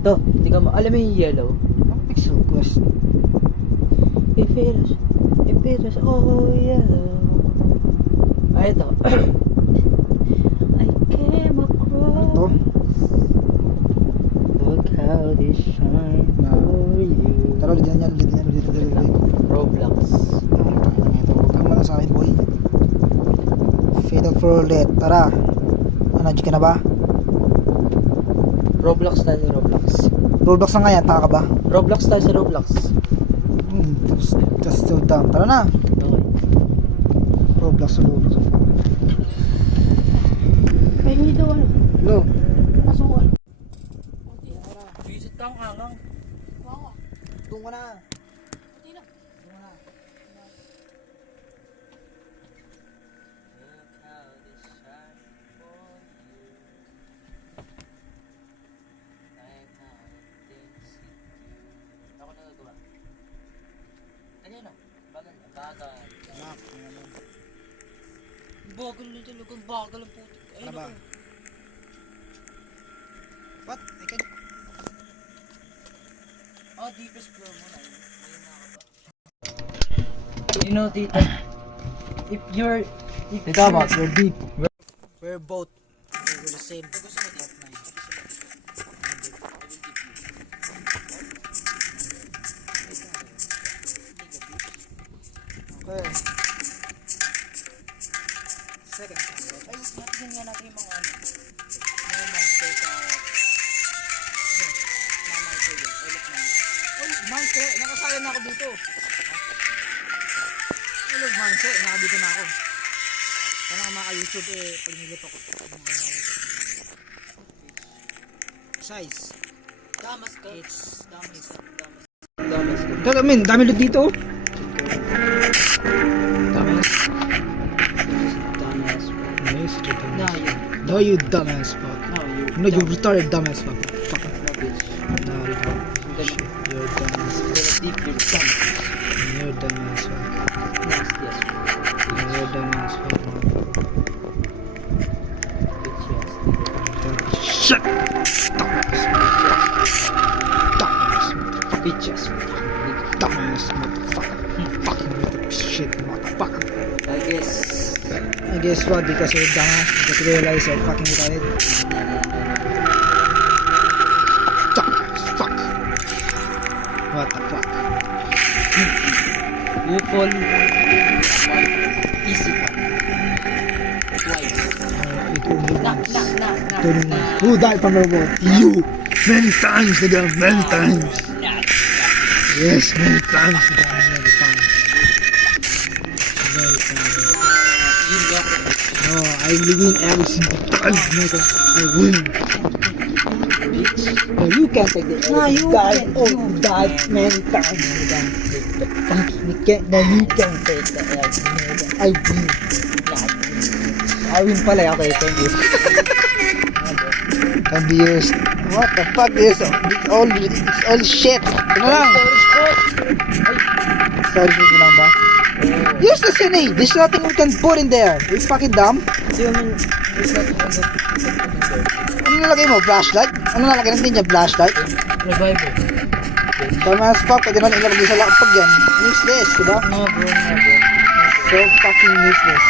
To, tingnan mo. Alam mo yung yellow? Pixel Quest. If it is all yellow. Ay, ito. I came across. Ito. Look how this shine for you. Tara, ulit yan. Roblox. Ito, huwag kang muna sa akin, boy. Fatal Frollet. Tara. Nandiyan ka na ba? Roblox tayo sa Roblox. Roblox na nga yan, taka ka ba? Roblox tayo sa Roblox. Just still down. Tara na. Okay. Roblox sa Roblox. Ay, hindi daw ano. Hello. Kasukan. Visit kang hangang. Doon ka na. Hindi na. Doon ka na. Look how this shine for you. Like how things hit you. Ako nagagawa. Kanina. Bagal. Bagal. Lock. Bagal na talagang bagal ang putik. Ayun Ano ba? ako. What? I can... Deepest floor mo na. Ngayon na ba? You know, Tita, if you're... Teka ba? We're deep. We're both. We're the same. Gusto mo, Tita? Okay. Second time. Ay, natin nga natin yung mga ano. Mga monster sa... Mga monster yun. Ulit na. Oh, monster. Nakasaya na ako dito. Hello, monster. Nakadito na ako. Kaya nga maka-YouTube pag nilip ako. Size. Damas ka. It's... Damas ka. Tala, men. Dami loot dito. Damas. Nice. No, you. No, you dumbass fuck. No, you. No, you retarded dumbass fuck. Fuck. No, bitch. No, shit. You're dumbass. Deep, you're dumb. You're dumbass fuck. Nasty as well. You're dumbass fuck. Bitch, yes. Shit. Dumbass. Bitches. Dumbass motherfucker. Fucking shit motherfucker. I I guess what? Because you're dumbass. Because you realize you're fucking retarded. Dumbass fuck. What the fuck? You fall easy one. Twice. It only Knock, once. knock, knock, knock, It only once. knock. Who died from the robot? You! Many times, nigga. Many times. Knock. Yes, many times. Many times. Many times. You got it. No, I win every single time, nigga. I win. Bitch. No, you can't take it. No, you died. can't. Oh, you died many times, nigga. You can't. No, you can't take that. Nigga. I win. I win pala. Okay, thank you. Can be used. What the fuck is this? It's all shit. Ano lang? Sorry, shit lang ba? Useless yun eh. There's nothing we can put in there. It's fucking dumb. Do you mean there's nothing on the Ano nalagay mo? Flashlight? Ano nalagay natin dyan? Flashlight? revival? Tama as fuck. Pwede naman ilagay sa laptop yan. Useless, diba? No bro, no bro. So fucking useless.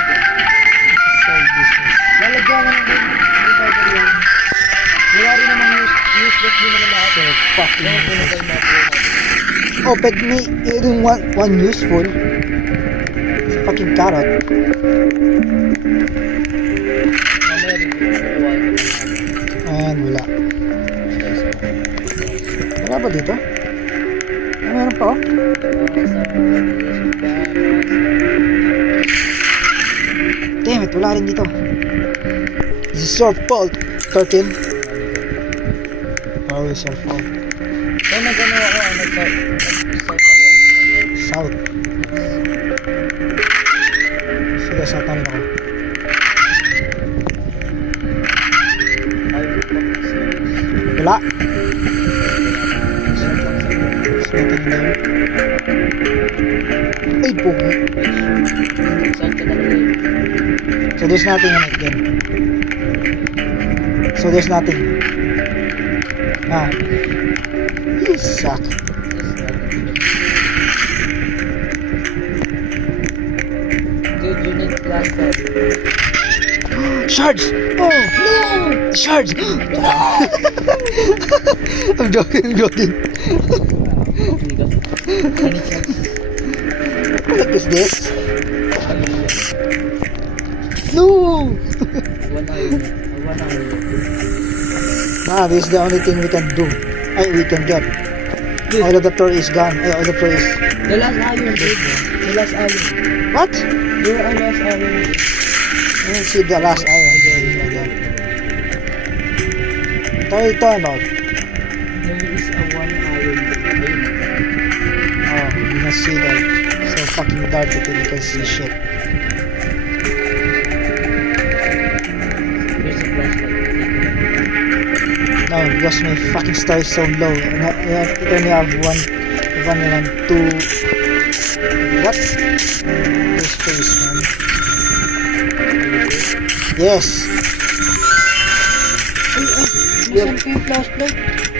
So useless. Lalagyan na ng revival yan. Wala rin namang useless din naman lahat. So fucking useless. Oh, but may yung one useful. It's a fucking carrot. Mamaya din Ayan, wala. Wala ba dito? Ah, meron pa oh. Damn it, wala rin dito. This is your fault, 13. Always your fault. Kaya nag-ano ako, nag-start ako. South. Sige, south namin ako. Wala. Nothing there. Ay, pogi. Saan ka talaga yun? So there's nothing in it then. So there's nothing. Ah. You suck. Dude, you need flashlight. Shards! Oh! No! Shards! I'm joking, I'm joking. Any chance? What is this? No! 1 hour. 1 hour. Nah, this is the only thing we can do. Ay, we can get. Dude. All of the floor is gone. Ay, all the floor is... The last iron, dude. The last iron. What? There are last iron. I didn't see the last iron. What are you talking about? There is a 1 iron. Oh, you can see that. So fucking dark that you can see shit. There's a flashlight. No, because my fucking star is so low. And it only have two... What? Two space, man. Yes! Yep. Yung flashlight?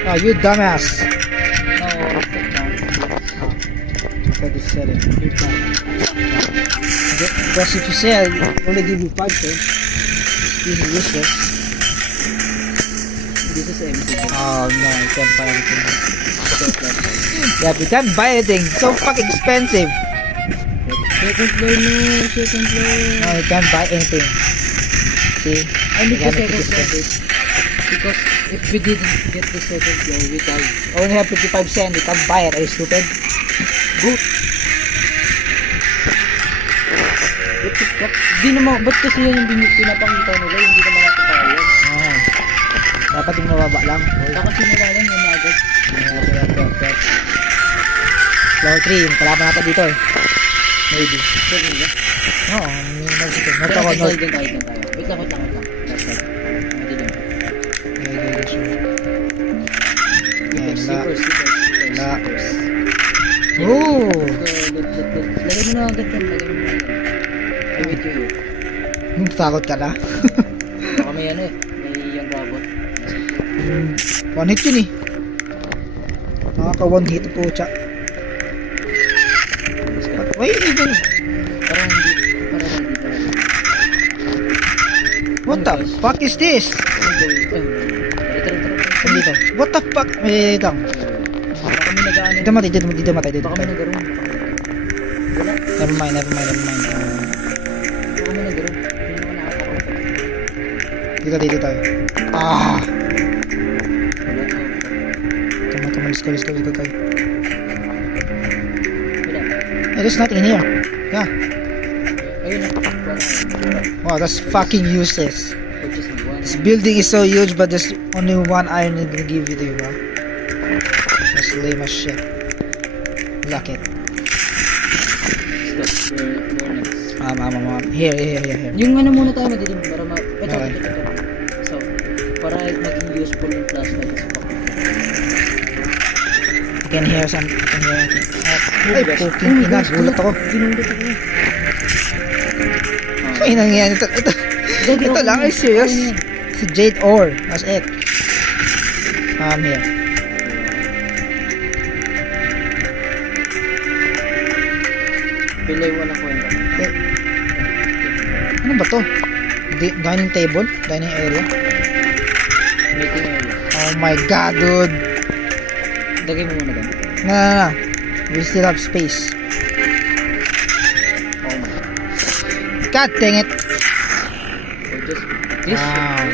Oh, you dumbass! No, stop now. For this setting. Because if you say I only give you 5 cents, this is useless. This is empty. Oh no, you can't buy anything. Yeah, you can't buy anything. It's so fucking expensive. Second floor no, second floor. No, you can't buy anything. See? I need the You second gotta put floor, this dude. Because if we didn't get the second floor, we die. only have 55 cents. You can't buy it. Are you stupid? Good. What the fuck? Di naman, ba't kasi yan yung pinapangita nila, hindi naman natin kaya yan. Oh. Dapat yung mababa lang. Baka sinula lang yan na agad. Floor 3. Kalaban natin dito eh. Maybe. Sure nila. Oo. North Pero ako, tayo north. din tayo. Wait lang. That's right. Hindi lang. Okay, sure. Ayan, Sleepers. La. Oh! Lagay mo na agad yan. I wait you. Takot ka na? Baka may ano eh. May yung robot. One hit yun eh. Nakaka one hit po, tsa. Wait, even... Parang hindi. What the fuck is this? Tara. Dito. What the fuck? Wait lang. Baka kami nag-ano. Dito matay, dito matay. Baka kami nag-room. Wala. Never mind. Baka kami nag-room. Hindi mo nakakapag. Dito tayo. Ah! Wala. Come on, let's go tayo. Wala. Hey, there's nothing in here. Yeah. Ayun na. Wow, that's fucking useless. Just one. This building is so huge, but there's only one iron I'm gonna give you to you, bro. That's lame as shit. Lock it. Stop. We're next. Here. Yung ano muna tayo madilim para ma... Ito. Okay. So, para maging useful yung flashlight is fucking. I can hear something. Ay, puking ina. Gulat ako. Ginulat ako. Ay, nangyayari. Ito lang. Are you serious? Si Jade Ore. That's it. Here. Pilay wala ko yun. Ano ba to? Dining table? Dining area? Meeting area. Oh my god, dude. Lagay mo muna doon. No. We still have space. Oh my. God dang it. Or just this. Wow.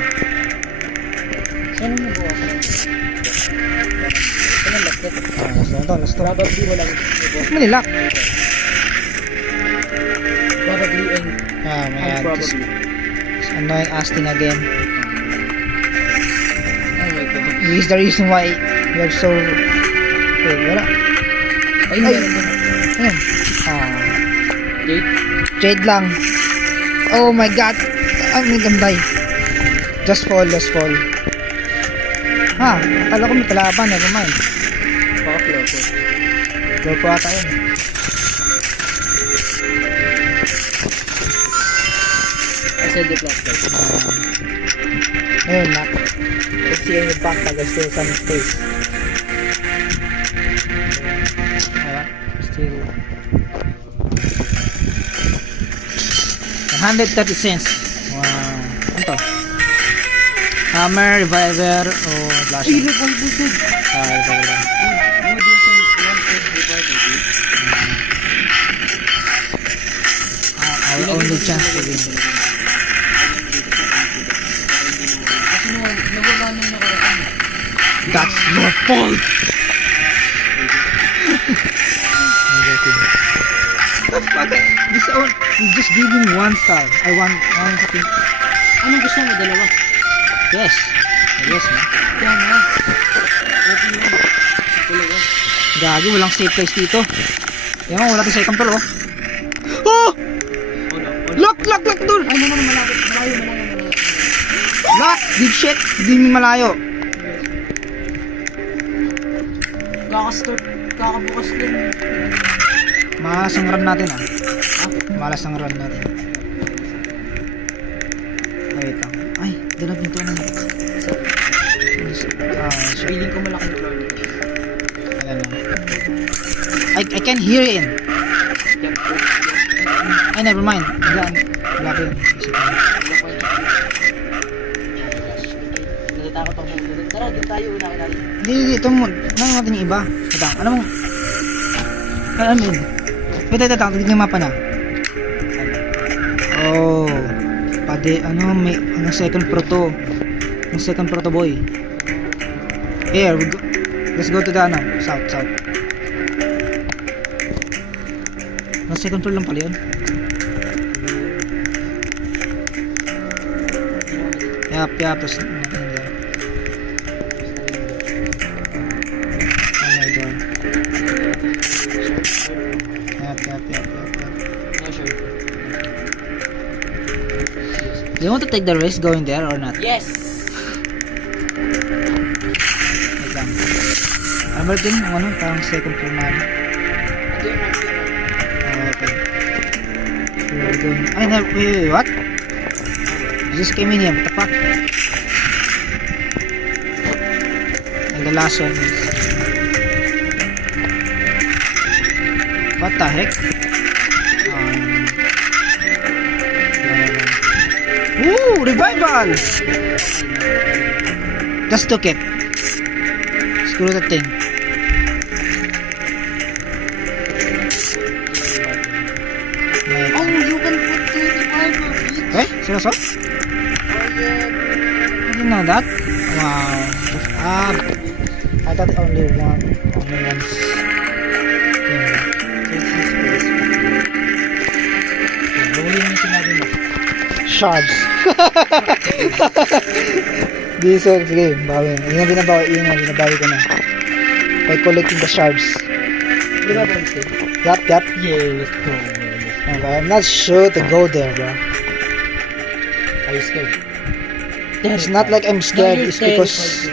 Saan mo buwa ka? Saan ang lakit? Let's go. Probably walang Manilak. Probably and Oh my god. This probably. annoying ass thing again. Oh my god. This is the reason why we have so... Wait, wala. Ay, meron din. Ayan. Ah. Gate. Jade lang. Oh my god. Ang ganda. Just fall. Ha, akala ko may kalaban. Never mind. Baka floor po. Floor po ata yun. I said the flashlight. Ayun, knock. let's see in your backpack, there's still some space. Alright, still 130 cents. Wow. Ano to? Hammer, reviver, o flashlight? Reviver. Our only chance to win. That's your fault! The fuck? Just give him 1 star. I want something. Anong gusto mo? Dalawa? Yes. Yes, man. Yes. Okay yun. Dalawa. Gagi, walang safe place dito. Yan mo, wala tayong second floor, oh. Oh! Lock door! Ay, naman malapit. Malayo. Lock! Deep shit! Hindi malayo. Kakastart. Kakabukas din. Malas ang run natin, ah. Malas ang run natin. Wait lang. Ay, dala pinto na. Feeling ko malaking floor dito. Ayan lang. I can hear him. Ay, never mind. Wala ko yun. Natatakot ako. Tara, dito tayo. Hindi. Ito mo. Ano natin yung iba? Ito. Alam mo. Alam mo. Ito. Tignan yung mapa na. Oh. Pwede, may second proto. Yung second proto boy. Here, let's go to the, south. Nasa second floor lang pala yun. Yup, tapos nothing there. Oh my god. Yup. No, sure. Do you want to take the risk going there or not? Yes! Wait lang. Ano ba din? Parang second floor na. Ito yung market. Okay. We're going... Ay, wait, what? I just came in here, what the fuck? And the last one is... What the heck? Woo! Revival! Just took it. Screw that thing. Oh, you can put 25 of each. Eh? Seryoso? Oh, yeah. I didn't know that. Wow. I thought only once. Shards. Diesel, sige, bawin. Yun ang binabawi ko na. By collecting the shards. Di ba ba ito? Yup. Yeah, let's go. Okay, I'm not sure to go there, bro. Are you scared? It's not like I'm scared, it's because...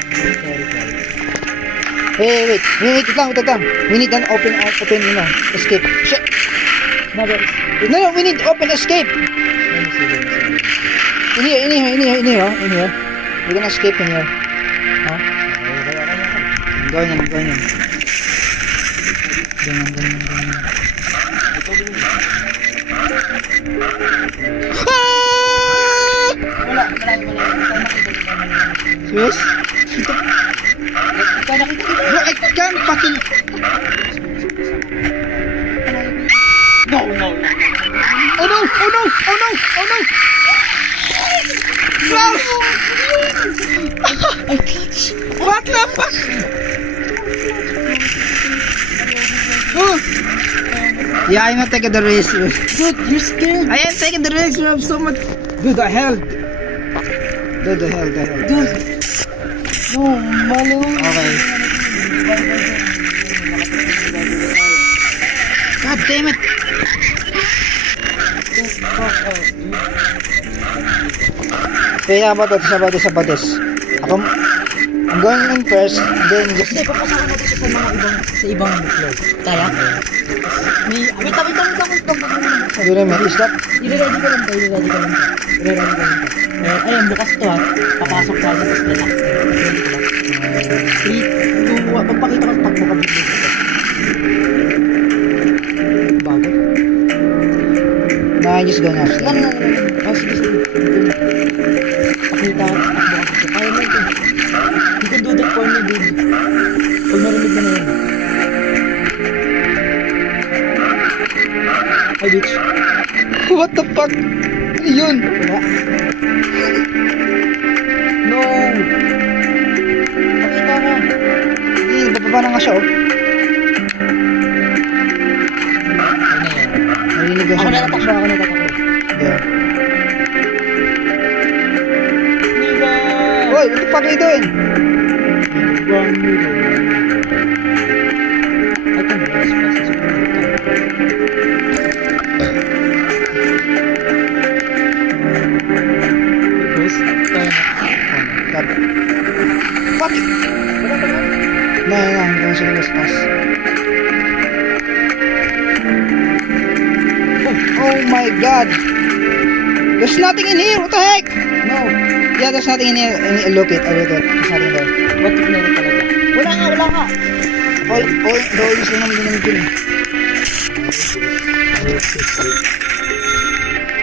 Wait lang. We need an open, escape. Shit! No, we need open escape! In here. We're gonna escape in here. Huh? I'm going in. Ganyan. Wala. Serious? Ikaw nakita dito. Bro, I can't fucking... No. Oh no! Klaus! What the fuck? Oh. Yeah, I'm not taking the risk. Dude, you're scared. I am taking the risk. You have so much. Dude, the hell. Dude. No, malo. Okay. God damn it. Kaya about this. I'm going in first, then just... Hindi, papasakan natin siya sa ibang floor. Kaya? Wait lang. You remember, stop. I-ready ko lang to. I-ready ko lang to. Ayun, bukas to ha. Papasok tayo tapos nila. 3, 2, 1. Pagpakita ko, takbo ka bigla ko. Bago. Nah, just going upstairs. Lang. Oh, sige. Pakita ko, takbo ka bigla. Kaya mo ito. You can do that for me, dude. Pag narinig mo na yun. Hi, bitch. What the fuck? Ano yun? Wala. No! Pakita ka. Eh, bababa na nga siya, oh. Narinig ko Ako siya. natatakbo. Yeah. Niga! Hoy, what the fuck are you doing? I can run as fast as I can. Boss, kaya na. Fuck it! Nah, hindi siya nagastas. Oh my god! There's nothing in here! What the heck? No! Yeah, there's nothing in here. Look it. There's nothing there. What if meron talaga? Wala nga! All the oils lang naman ginamit yun.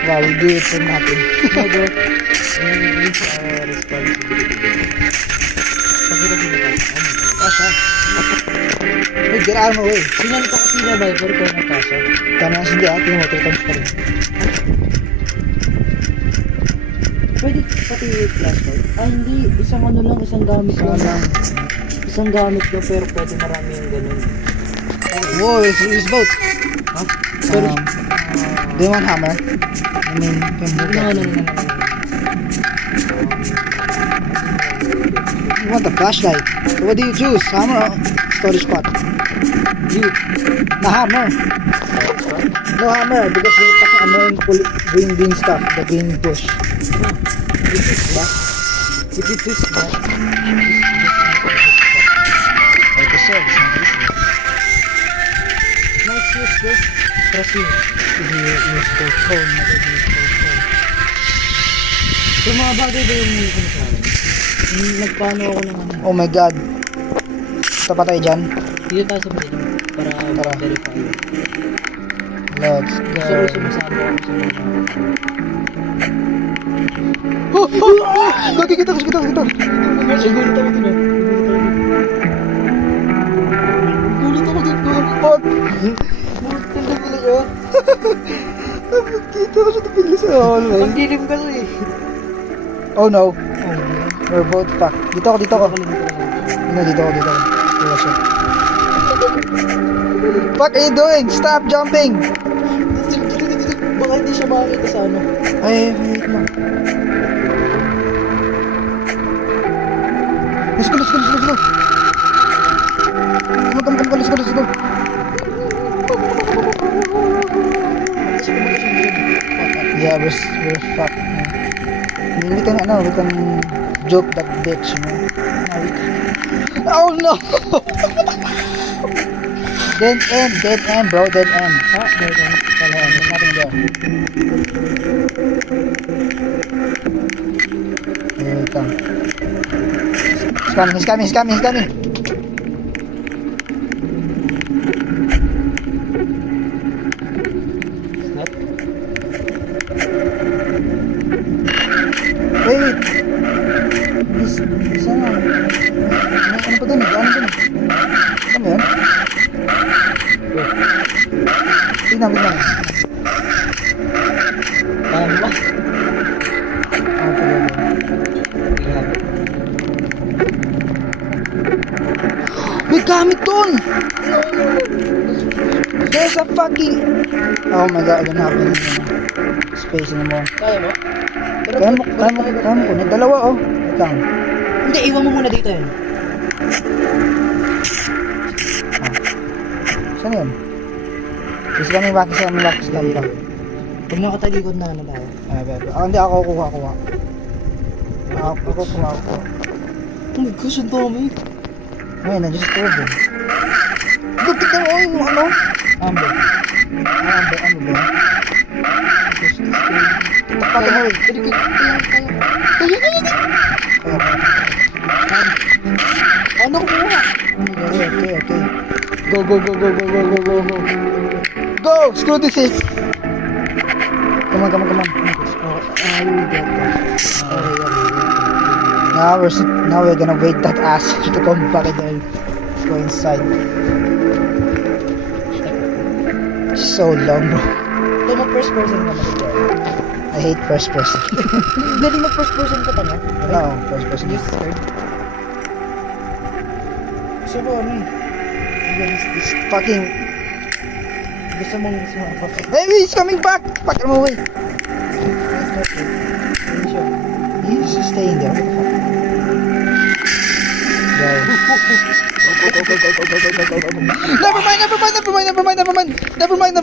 Wow, we do it for nothing. No, bro. It's our responsibility. Pagkita din natin. Kasha. Hey, get out of my way. Sinalita ko sila ba? Pero kaya na kasha. Tama na hindi ate mo, 3 times pa rin. Pwede pati yung flashlight? Ah, hindi. Isang ano lang, isang gamit lang. Isang gamit lang, pero pwede marami yung ganun. Whoa, it's both. Ha? Pero, Do you want hammer? I mean, can move that. no. You want the flashlight? So what do you choose? Hammer or storage pot? You. The hammer. No hammer because you're fucking annoying green stuff, the green bush. This is that. If it is that, Like I said, it's not easy. no, it's useless. Trust me. You use for phone, not use for phone. So, mga bagay ba yung ano sa akin? Yung nagpaano ako ng ano. Oh my god. Ito pa tayo dyan. Dito tayo sa menu para verify. Let's go. Gusto ko sumasama ako sa mga. Kita. Siguro tayo dito na. Gulit ako dito. Fuck! Kita ko siya napili sa hallway. Ang dilim ka eh. Oh no. We're both fucked. Dito ako. Dito, dito ako. Wala siya. What are you doing? Stop jumping! Baka hindi siya makakita sa ano. Ay, wait lang. Let's go. Come on, let's go. Yeah, we're fucked. I mean, we can joke that bitch, you know. Oh no! Dead end, bro, dead end. Ha? Dead end. There's nothing there. Wait lang. He's coming. Snap. Wait. Isa na. Ano pa dun? Ano ba yan? Tingnan. Ano ba? Ano pa dun? May gamit dun! There's a fucking... Oh my god, I don't have any space anymore. Kaya mo? Kaya mo ko. Dalawa, oh. Wait lang. Hindi, iwan mo muna dito yun. Saan yun? Kasi kami bakit sa kanila. Pag nakatalikod na ano tayo. Hindi, ako kuha. Ako kuha. Oh my gosh, ang dami. Ngayon, nandiyan sa tubo. Tignan mo yung ano? Ambo. Ano ba? fucking hurry. Ano ko muna? Okay. Go. Go! Screw this is. Come on. I will get that. Now we're gonna wait that ass to come back again. Let's go inside. So long, bro. Ito mo first person naman ito. I hate first person. Galing mag first person ka tanga? No, first person. Yes, third. So ko ano eh? This fucking. Gusto mong Hey, he's coming back! Fuck him away. He's just staying there. What the fuck? Go. Never mind.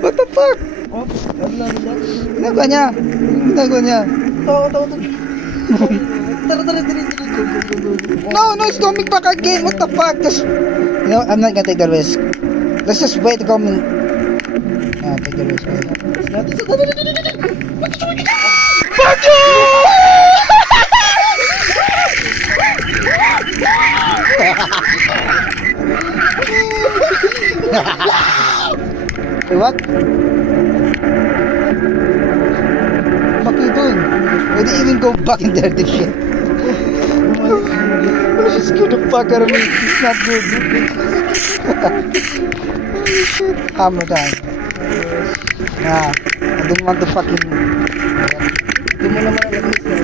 What the fuck? Oh, relax. Ginagawa niya. Tara. No, he's coming back again. What the fuck? Just, I'm not gonna take the risk. Let's just wait to come in. Yeah, take the risk. Fuck you! Wait, what? What are you doing? We didn't even go back in there, this shit. Just scared the fuck out of me. It's not good. Holy shit. Hammer time. Nah, I don't want to fucking. Doon mo naman nalagay siya.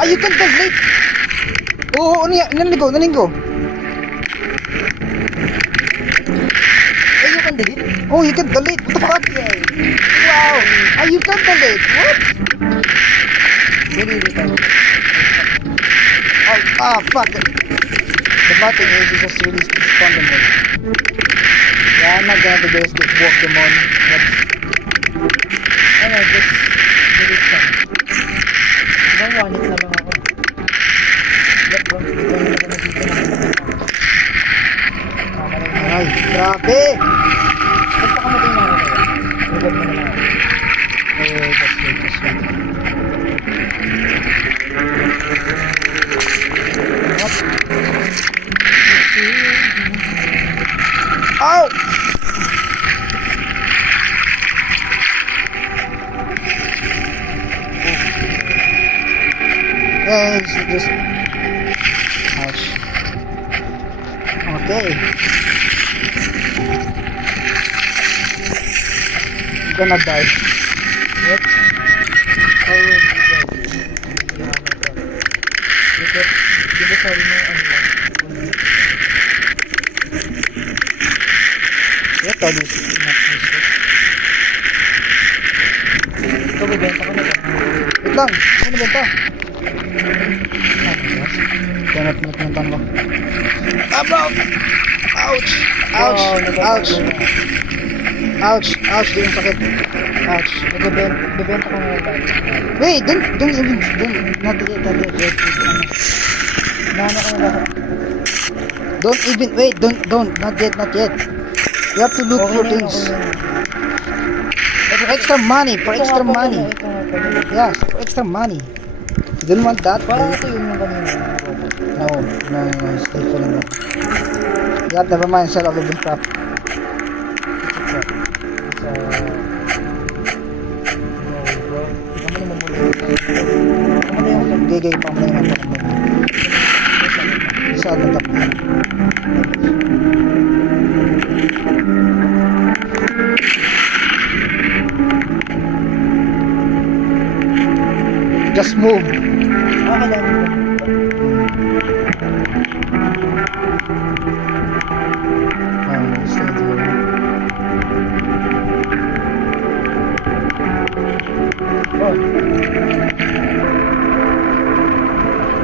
Ah, you can delete. Oo, naling ko. Eh, you can delete? Oh, you can delete. What the fuck? Wow. Ah, you can delete. What? Delete tayo. Oh, fuck. The button is just release this condom mode. Yeah, I'm not gonna do this. Walk them on. Ano, just delete siya. Ibang wanit na lang ako. Ay, grabe. Ba't pa kamatay na ako kaya? Lugod mo naman ako. Just wait. Ow! Yeah, it's just. Ouch. Okay. I'm gonna die. What? How will you get it? Di ba sabi mo ano lang? Yeah, that is not useless. Ito ba benta ko na ba? Wait lang. Ano benta? Kaya natin mo. Ah, bro! Ouch! Ouch! Di yung sakit. Ouch. Bebenta ko na ba? Wait, don't even, not yet. Naano ko na lahat? Don't even, wait, not yet. You have to look for things. For extra money. Yes, for extra money. You don't want that? Parang ito yung kanina. No, stay for now. Yeah, never mind, sell all of the crap. Gigay pa mo naman. Isa na tapos. Just move. Stay there.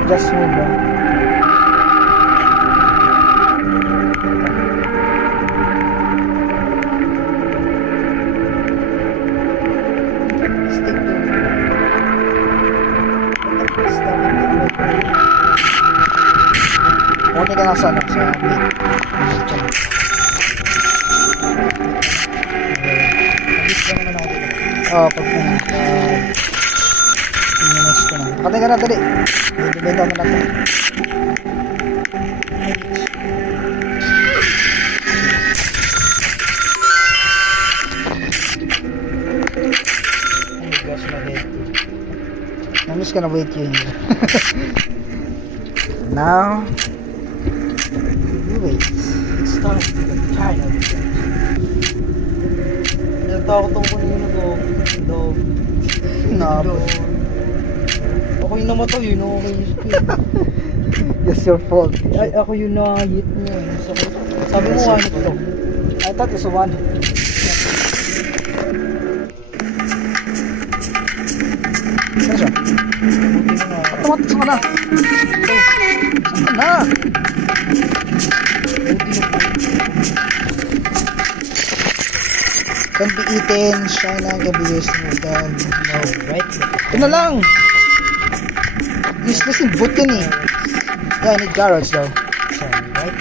Just move, bro. Buti ka na sa meat. Abis ka naman ako dito. Oo, pag na. Next ko na. Patay ka na, dali. Bibenta mo na ito. Namiss ka na wait yun. Now, you wait. It's time to get tired of it. Nagtakot ako kanina dog. Nabo. Ako yung namatay, yun ako kayo. That's your fault. Ay, ako yung na-hit niya. Sabi mo, one ito. I thought it's a one. Saan siya? Tumatas ka na. Saan ka na? Can be eaten, shine and can be used to move down. No, Right? ito na lang. Useless yung boot yan eh. Yeah, I need garage though. Right?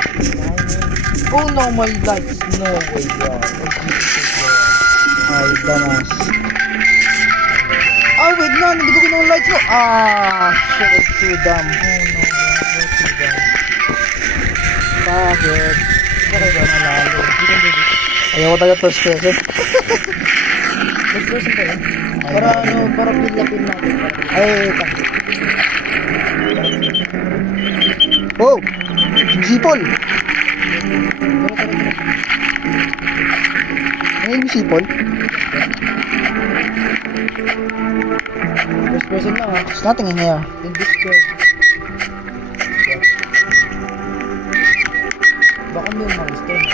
Oh no, my lights. No way, bro. Ay, damas. Oh, wait na. Hindi ko kinuha lights mo. Ah, shit. It's too dumb. Oh no, bro. What's too bad? Fuck it. Baka ba nalalo? Hindi ka baby. Ayaw ko tayo first person. First person ba yun? Para ano, para pin-lapin natin. Ay, ito. Oh! Sipol! Ano yung sipol? First person lang ha. There's nothing in here. In this game. Baka may mga stone.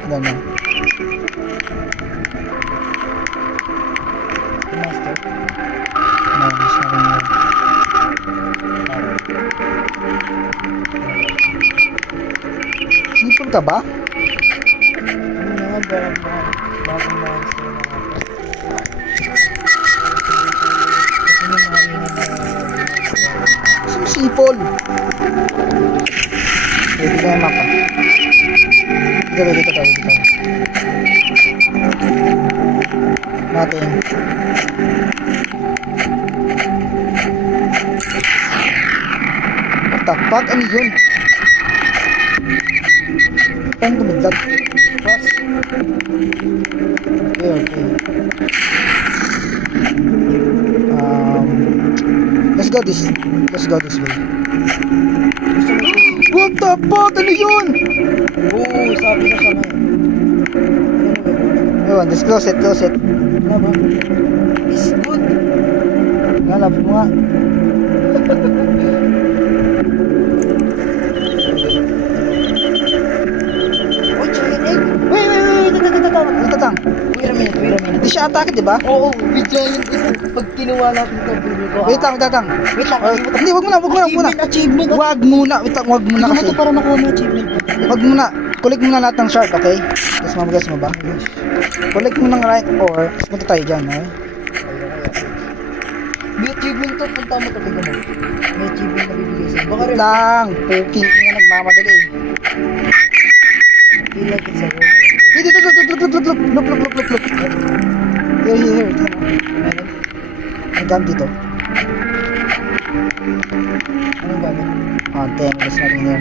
I don't know. Master. No, there's nothing here. Sipol ka ba? Ano nga, baka monster na ako. Kasi may mga ingin na... Saan sipol? Pwede ka yung mapa. Dito tayo. Nothing. What the fuck? Ano yun? Paano tumidlat? Fast. Okay. Let's go this way. What the fuck? Ano yun? Oo, sabi na siya nga. Ayun, let's close it. Ano ba? Is good. Nalapit mo nga. Oh, giant egg. Wait, tatang. Wait a minute. Hindi siya atake, di ba? Oo, with giant egg. Pag kinuha natin ito, bili ko. Wait lang. Wait lang. Hindi, wag muna. Achievement. Wag muna Hindi mo kasi. ito para makuha mo achievement. Wag muna. Collect muna lahat ng shard, okay? Tapos mamagas mo ba? Collect mo ng right or punta tayo dyan, okay? May achievement to. Punta mo to. Tignan mo. May achievement na bibigay sa'yo. Baka Wait rin. lang. Poking nga nagmamadali. Feel like it's a road. Dito. Look. Here. Meron? Ang dam dito. Anong gamit? Damn, there's nothing here.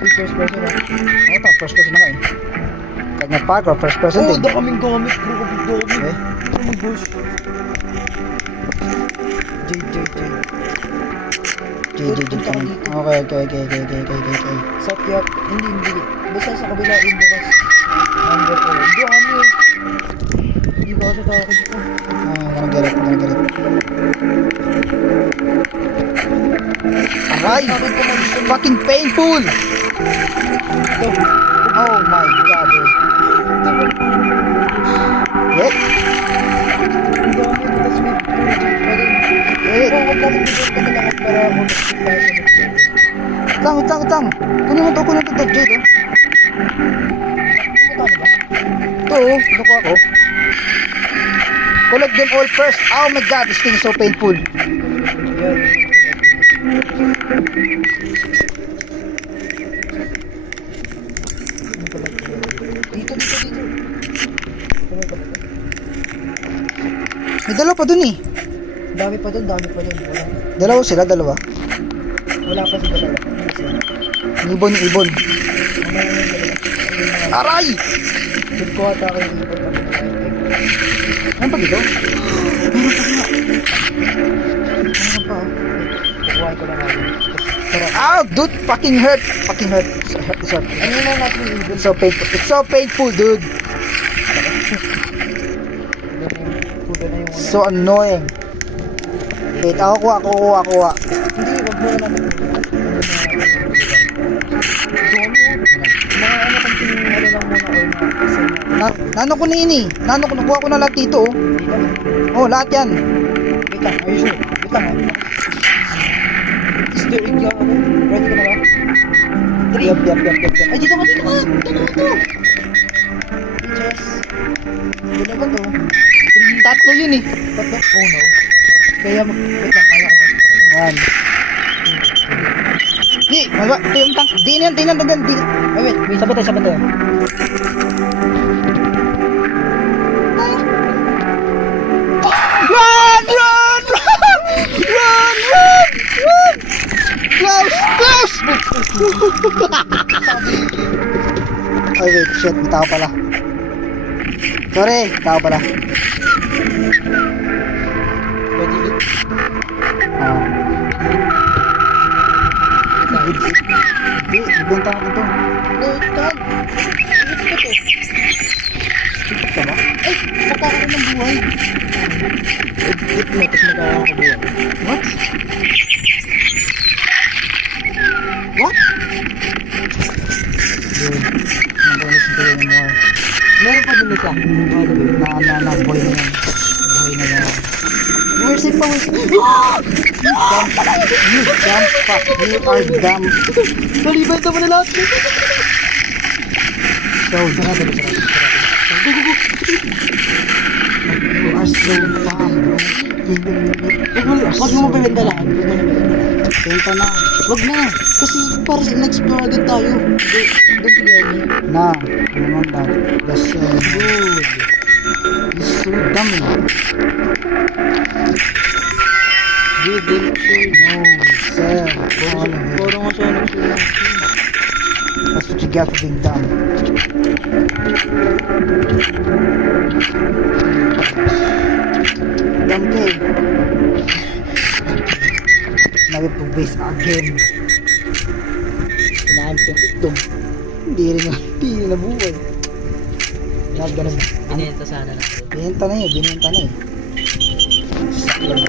Uy, first person ha? First person na nga eh. Kahit na park or first person Oo, din. daming gamit bro. Kapag gamit. Okay. Oh my gosh. JJ kami. Okay. South Yap. Hindi. Basta sa kabila rin bukas. Number 4. Hindi kami eh. Hindi ko kasi takot dito. Gonna get it. Aray! Fucking painful! Oh my god, dude. Wait! Ang dami. Tapos may Wait! huwag natin dito ito na lahat para ako tayo sa next game. Utang! Kunin mo to, Jade, oh. Ano ba? Ito, oh. Nakuha ko. Collect them all first. Oh my god, this thing is so painful. Dito. May dalawa pa dun eh. Dami pa dun. Wala, Dalawa sila, dalawa. wala pa si dalawa. Ibon yung ibon. Mamaya na yung dalawa. Aray! Doon ko ata kayo yung ibon. Ano pa dito? Ano pa? Kukuha ko lang natin. Sarap. Ow! Dude! Fucking hurt! Fucking hurt. It's hurt. Ano na natin yung ibon? It's so painful. It's so painful, dude. Puga na yung So annoying. Wait, ako kuha. Hindi, wag mo na natin. Mga ano kang ano lang muna or na isa na. Nano ko na yun eh. Nakuha ko na lahat dito oh. Oh, lahat yan. Wait lang, are you sure? Wait lang ha. Is there egg ako? Ready ka na ba? Yup. Ay, dito ka! Yes. Ano ba to? Tatlo yun eh. Tatlo? Oh no. Kaya wait lang, kaya ko ba? One. Di, maga, ito yung tank. Di yan. Ay, wait. Sabat tayo. Run! Close! Ay, wait, shit, may tao pala. Sorry, tao pala. Pwede yun. Hindi, ibenta natin to. Wait lang. Ito ba? Ay, magkakaroon ng buhay. Edit mo, tapos magkakaroon ng buhay. What? What? Dude, nag-ulis ko yung more. Meron pa din isa. Boy na yan. Boy na yan. Where's it pa? You dumb fuck. You are dumb. Nalibay mo na lahat. So dumb. You are so dumb, bro. Wag mo mabibenta lahat. Wag mo na mabibenta. Benta na. Wag na. Kasi para sa nag-explore agad tayo. Don't forget me. Na. Naman na. That's so good. You're so dumb. Dude, No, sir. All of it. parang nga siya nagsulat. That's what you get for being dumb. Dumb ka eh. Nag-base again. Kinain ko yung itlog. Hindi rin nabuhay. Not gonna be. Binenta sana natin. Binenta na eh. Sakto na.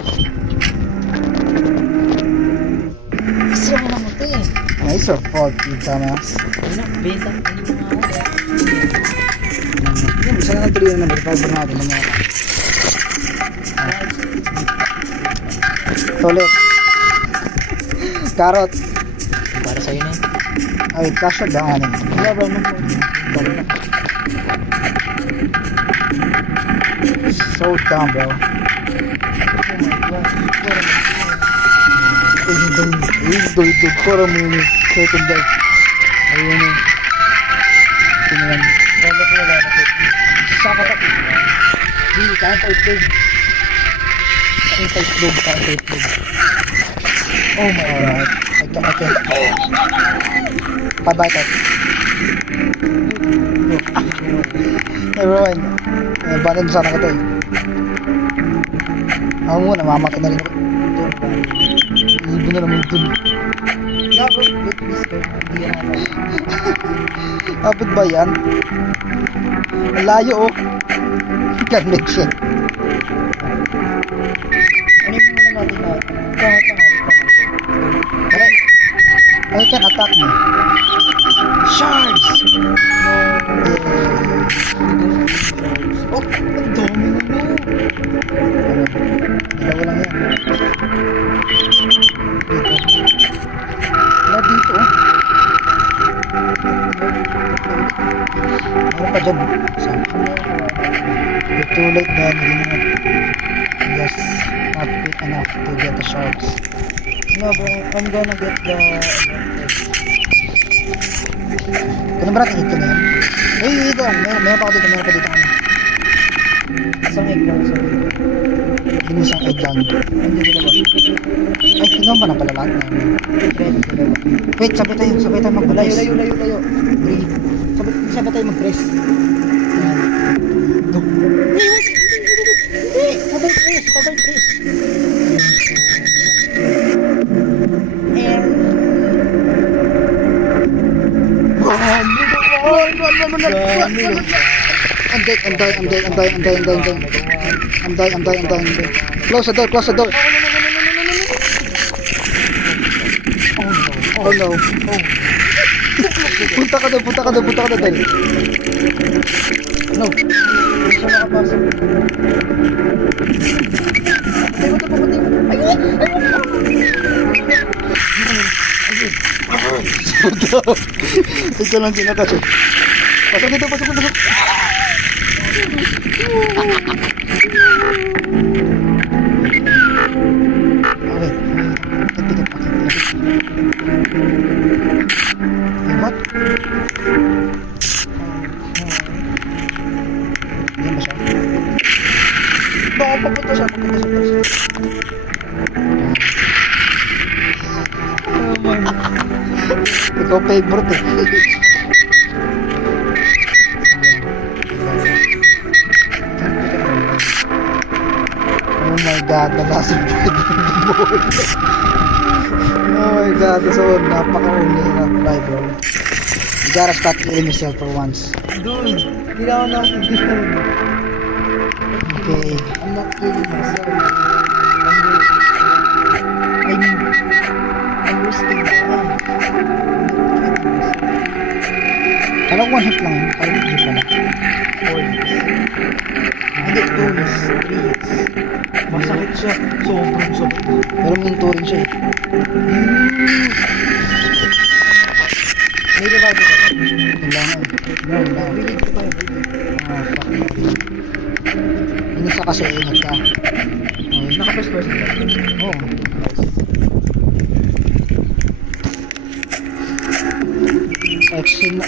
Kasi ako namatay eh. Ah, it's your fault, you dumbass. Ano? Benta? Ano mo nga ako? Yung isa na ng tuloy na reviver natin mamaya. Toilet. Carrot. Para sa'yo na yun. Ay, cash out lang anin. Wala ba naman po? So dumb, bro. Dog, para mo yung second dive. Ayun yun. Tingnan. Wala ko wala na po. Saka pa. Hindi, kain pa itlog. Kain pa itlog. Oh my god. I can't. Bye-bye, Ted. Everyone. Batin sana kita eh. Ako muna, mamakin na rin ako. Ibo na naman dun. Yeah, bro. Wait, please, bro. Hindi yan ako. Kapit ba yan? Ang layo oh. Connection. Ano yung muna natin na? Pangat. Alright. I can attack me. Shards! Oh, ang dami na mo. Dalawa lang yan. Wala dito oh. Meron pa dyan oh. You're too late man. Just not quick enough to get the shards. No, bro. I'm gonna get the... Kailan ba natin hit ko na yan? Uy, ito. Meron pa dito. Isang egg lang. Ginisang egg lang. Hindi ko ba? Ay, kinuha ba na pala lahat na yun? Wait, sabay tayo Layo, mag-press. layo, layo, layo. Breathe. Sabay tayo mag-press. Ayan. Go. Hindi, sabay press. Anday. Close the door. Oh no. Punta ka doon, Del. No. Hindi siya nakapasok. Ikaw lang sinakas eh. Pasok dito. Okay. Kapit. What? Yan ba siya? Baka papunta siya. Ikaw favorite eh. Oh my god, nasa oh my god, so napaka-early na fly bro. You gotta stop killing yourself for once. Dude, kailangan natin doon. Okay. I'm not kidding myself. I'm risking my life. Kala ko one hit lang yun. Kala ko hit pala. 4 hits. Hindi, 2 hits. 3 hits. Masakit siya. Sobrang sakit. Pero minto rin siya eh. May revive ka. Kailangan eh. No. Really revive. Ah, fuck no. Inisa kasi ingat ka. Okay. Naka-first person ka. Oo. Actually,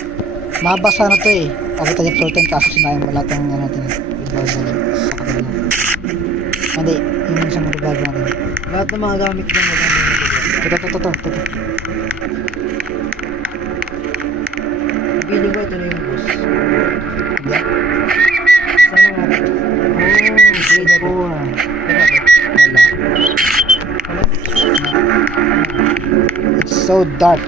mabasa na to eh. Pagkita niya floating kaso sinayin mo lahat ng natin. Revive sa kanila. Hindi, yung isang revive natin. Lahat ng mga gamit niya maganda na Ito. Feeling ko ito na yung boss. Hindi. Sana nga. Grade 4. Wala. It's so dark.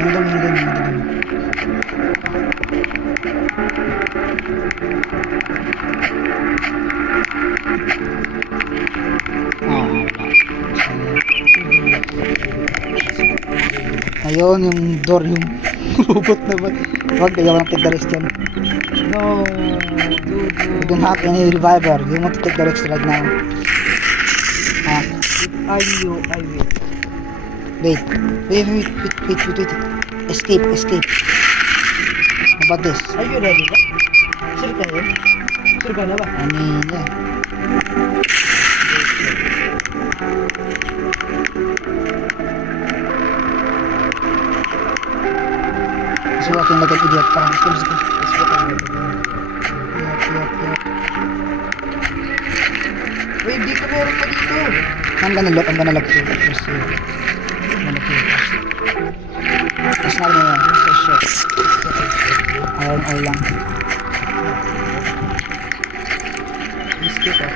Meron. Ayun, yung door, yung robot naman. Huwag, ayaw na take the risk yan. No, You don't have any reviver. You want to take the risk right now. Ah, I'm you, I will. wait. Escape. How about this? Are you ready ba? Sure ka yun? Sure ka na ba? I mean, yeah. He's walking like an idiot. Come on, let's go. Yep. Wait, dito meron pa dito. I'm gonna look first. It's not gonna so shit. All lang. Biscuit ah.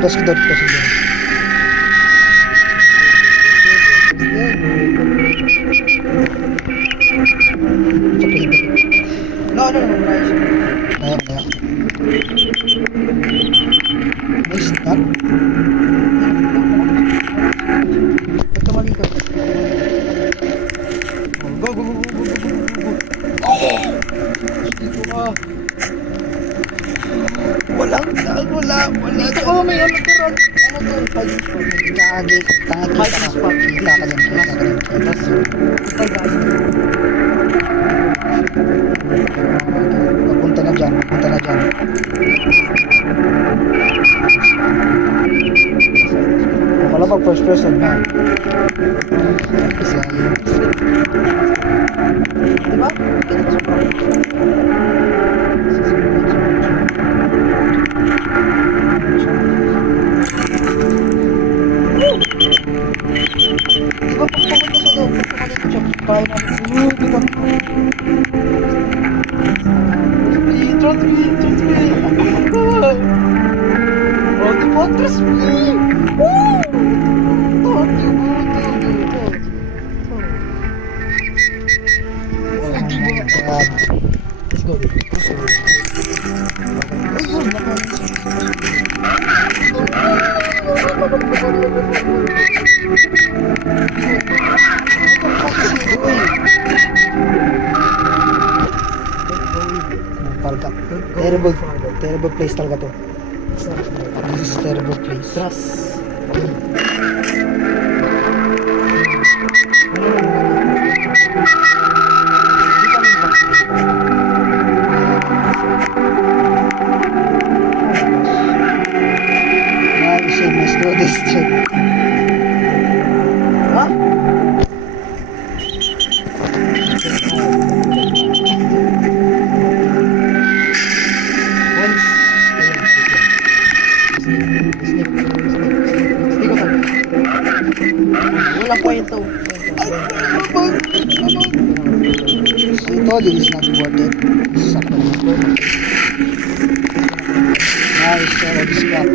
Close the door. No. Ayan. Nice stop. Pagkamali ka. Go. Dito ka. Wala. Dito ka, may ano to ron. Ano to? Fighting spot. Kagi, tanga kita ka. Kita ka dyan. Papunta na dyan. pag first person na. Isa. Diba? Ganun sa pro. Diba pag pumunta sa loob, pag pumunta siya, kaya namin, diba? Trust me, trust me. Oh, diba? Trust me. Woo! Told you, bro. Told you. Let's go, baby. Let's go. Ayun, Talaga. Terrible place talaga to. This is terrible place. Trust. Now you say must go this trip. Ha? Once. Walang kwento. So I told you this is not worth it. Sakto na po. Now you sell this crap.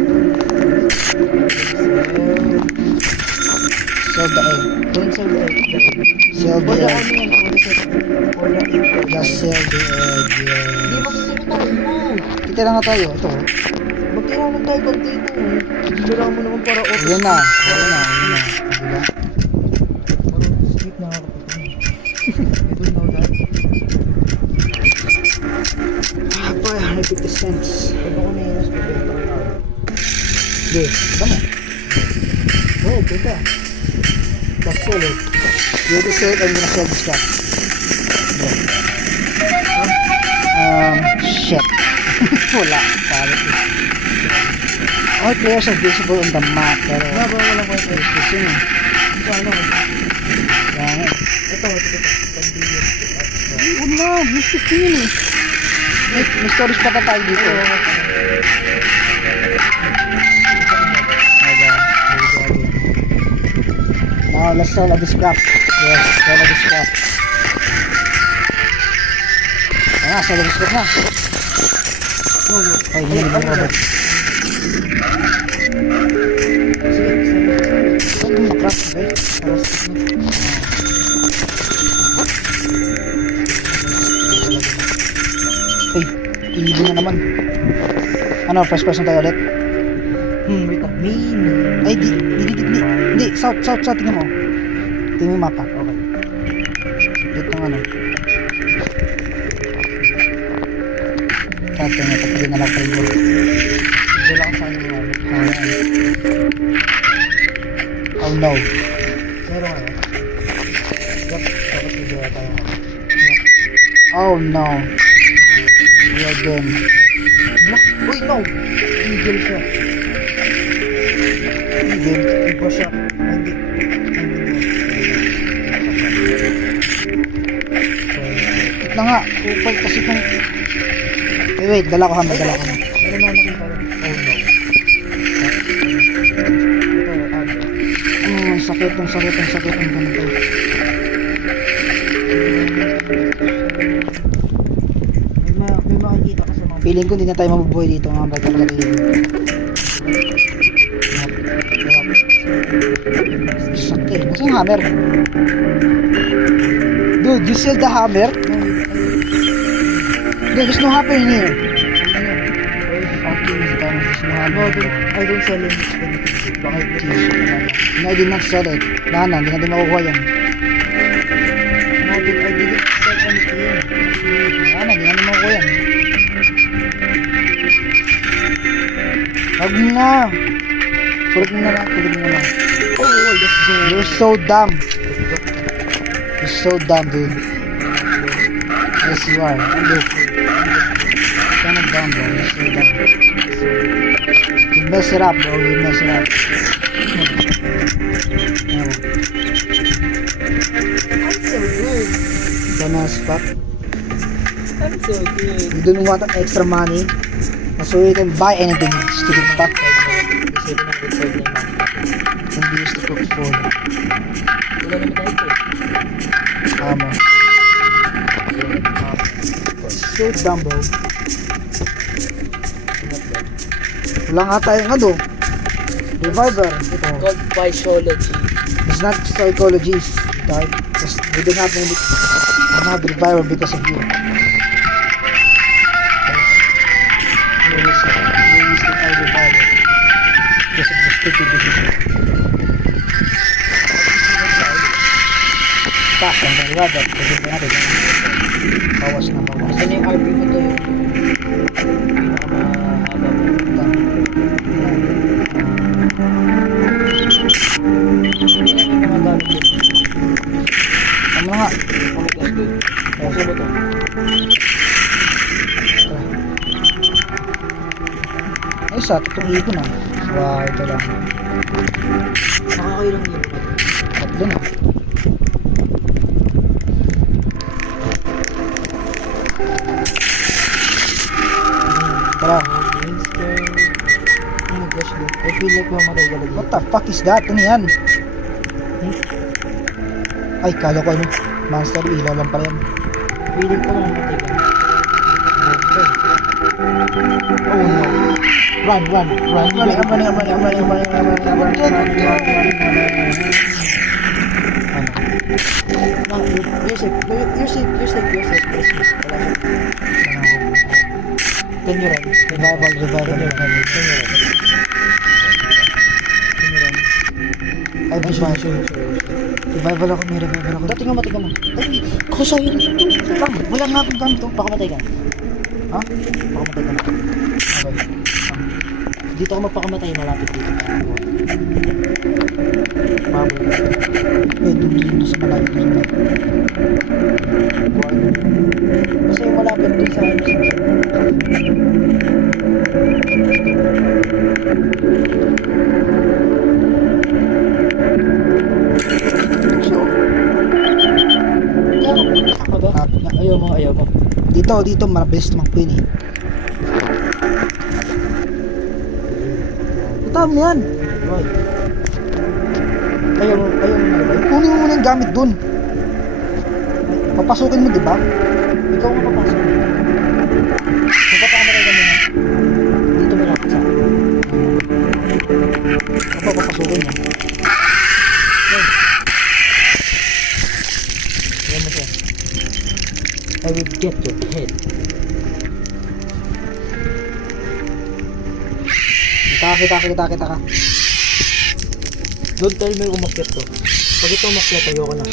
Sell the egg. Don't sell the egg. Sell the For the egg. ano yan, for the egg. Just sell the egg. Hindi Yeah. magkakataon mo. Titira nga tayo. Ito. Magtira lang tayo konti ito. Bira mo naman para auto. Ayan na. Ayan na. Ayan na. Diba? Skip na ako. You don't know that. Ah, boy, 150 cents. Pag ako na yun, bibenta ko na. Hindi. Tama. Oh, benta. That's solid. You have to sell it. I'm gonna sell this crap. Shit. Wala. Parang all players are visible on the map. Pero Walang kwento. gusto yun. Ito ano? Kaya nga. Ito. Wala. Miss 15 yun eh. May storage pa na tayo dito. Now let's sell all this crap. Yes, sell all this crap. Ayan, sell all this crap na. Ay, hindi naman Robert. Huwag mo makrap, okay? Ay, iibo na naman. Ano, first person tayo ulit? Wait lang. Mini. Ay, hindi, south, tingnan mo. Tingnan mo yung mapa. Okay. Dito ng ano. Kaya tingnan, tapos na lang kayo. Dala ko sa ano nga. Oh no. Meron ano? Dapat bibira tayo. Oh no. We are done. Black. Uy, no! Eagle siya. Game. Iba siya. Hindi. Wait na nga. Upal kasi kung... Wait, dala ko hammer, dala ko. Meron na nakita rin. Oh no. Ito, Ang sakit ang ganito. may makikita ka sa mga Feeling ko hindi na tayo mabubuhay dito. Mga bata talaga yun. Sakit. Nasa yung hammer? Dude, you sell the hammer? Dude, there's no hammer in here. Okay, there's no hammer. I don't sell anything. Bakit? No, I did not sell it. Hindi natin makukuha yan. I didn't sell anything. Hindi natin makukuha yan. Wag na. Kulit mo na lang. Oh, let's go. You're so dumb. You're so dumb, dude. Yes, you are. Look. Kind of dumb, bro. You're so dumb. You mess it up, bro. You mess it up. as fuck. I'm so good. You don't want extra money. So you can buy anything, stupid fuck. 705 na yung money. Can be used to cook food. Wala naman tayo po. Tama. So dumb, bro. Wala nga tayong ano. Reviver. Ito. Called Physiology. It's not psychology. Dog. Just, we don't have any. I'm not reviver because of you. We're wasting our reviver. Because of the stupid decision. Taas lang ng reviver. Kasi ba natin. Bawas na bawas. Saan yung RP mo to yung pinakamahaba mo? Hindi na yung mga gamit yun. Ano nga? Oh my gosh, good. Kasi mo to? Ay, sa itong ipon ah. Wow, ito lang. Nakakailang yun. Tatlo na. Tara. Winston. Oh my gosh, good. I feel like mamatay ka lagi. What the fuck is that? Ano yan? Ay, kala ko ano. Monster, ilaw lang pala yan. Feeling ko mamatay ka. Oh no. Run, run, run. I'm running. No, you're safe. You're safe. Wala siya. Can you run? Revival. Ay, revival ako, may revival ako. Dati nga matay ka mo. Ay, kusa yun. Wala nga akong ganito. Baka matay ka. Ha? Baka matay ka na. Okay. Dito ako magpakamatay, malapit dito. Baboy. Eh, dun sa malayo. Kasi yung malapit dun sa Ako ba? Ayaw mo. Dito, mabilis tumakpin eh. Tama yan. Right. Ayaw mo malabay. Kunin mo muna yung gamit dun. Papasukin mo, di ba? Ikaw nga papasok. Magpapakamatay ka muna. Dito mo lang sa akin. Ako papasukin mo. Ayan mo siya. I will get your head. Kita ka. Don't tell me umakyat to. Pag ito umakyat, ayoko na.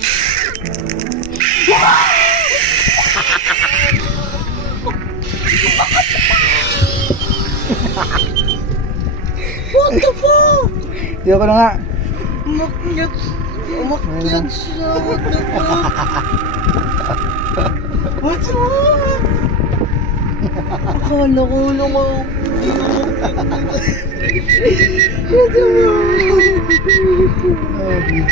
What the fuck? Di ako na nga. Umakyat siya. What the fuck? What's wrong? Akala ko lang ako. What the fuck? Oh,